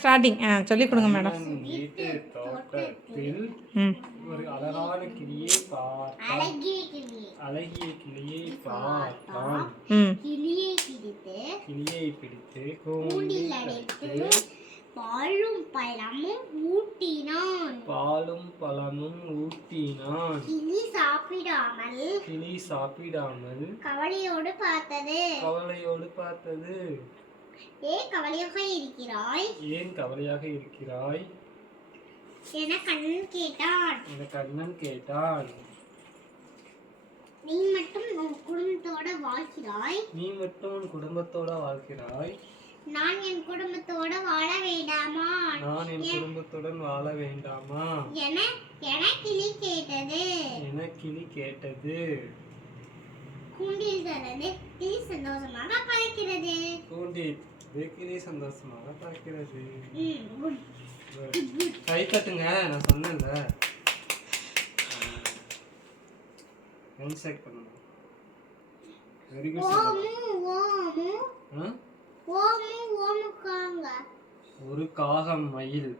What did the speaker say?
Starting சொல்லிக் கொடுங்க madam. வீட்டு தோட்டத்தில் ம் ஒரு அழகான கிளியை பார்த்தான். அழகிய கிளியை பார்த்தான். கிளியை பிடித்து கூண்டில் அடைத்து பாலும் பழமும் ஊட்டினான். கிளி சாப்பிடாமல் கவலையோடு பார்த்தது. ஏன் கவலையாக இருக்கிறாய் என கண்ணன் கேட்டான். நீ மட்டும் உன் குடும்பத்தோட வாழ்கிறாய். நான் என் குடும்பத்துடன் வாழ வேண்டாமா என கிளி கேட்டது. கூண்டில் கிளி சந்தோஷமாக பறக்கிறது. கை தட்டுங்க, நான் சொன்னேன்ல. ஹேண்ட்ஷேக் பண்ணணும். Very good. ஒரு காகம் மயில்.